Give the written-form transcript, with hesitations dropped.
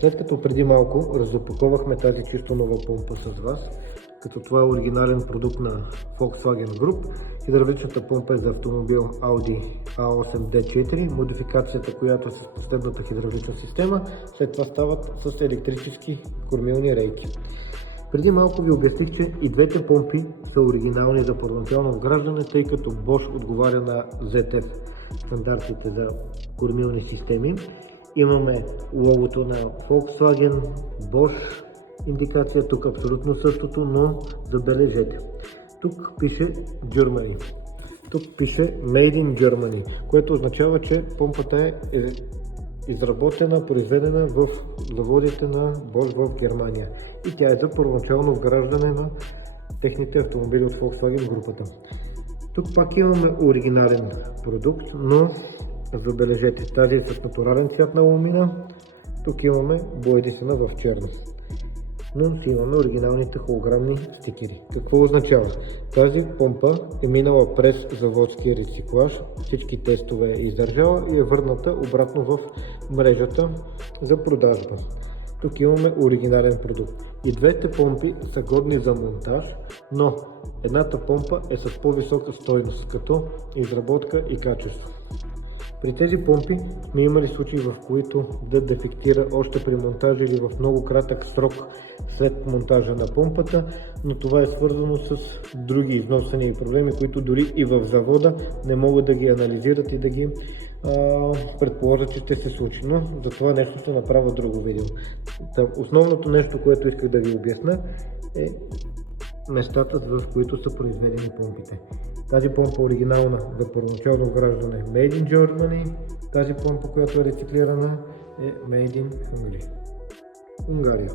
След като преди малко разопаковахме тази чисто нова помпа с вас, като това е оригинален продукт на Volkswagen Group, хидравличната помпа е за автомобил Audi A8 D4, модификацията, която е с последната хидравлична система, след това стават с електрически кормилни рейки. Преди малко ви обясних, че и двете помпи са оригинални за първоначално вграждане, тъй като Bosch отговаря на ZF стандартите за кормилни системи. Имаме логото на Volkswagen, Bosch, индикация тук абсолютно същото, но забележете. Тук пише Germany. Тук пише Made in Germany, което означава, че помпата е изработена, произведена в заводите на Bosch в Германия. И тя е за първоначално вграждане на техните автомобили от Volkswagen групата. Тук пак имаме оригинален продукт, но забележете, тази е с натурален цвят на алумина. Тук имаме боядисана в черно. Но си имаме оригиналните холограмни стикери. Какво означава? Тази помпа е минала през заводския рециклаж, всички тестове е издържала и е върната обратно в мрежата за продажба. Тук имаме оригинален продукт. И двете помпи са годни за монтаж, но едната помпа е с по-висока стойност, като изработка и качество. При тези помпи сме имали случаи, в които да дефектира още при монтажа или в много кратък срок след монтажа на помпата, но това е свързано с други износени проблеми, които дори и в завода не могат да ги анализират и да ги предположат, че ще се случи, но за това нещо ще направя друго видео. Основното нещо, което исках да ви обясня, е местата, в които са произведени помпите. Тази помпа оригинална за първоначално вграждане е Made in Germany, тази помпа, която е рециклирана, е Made in Hungary. Унгария.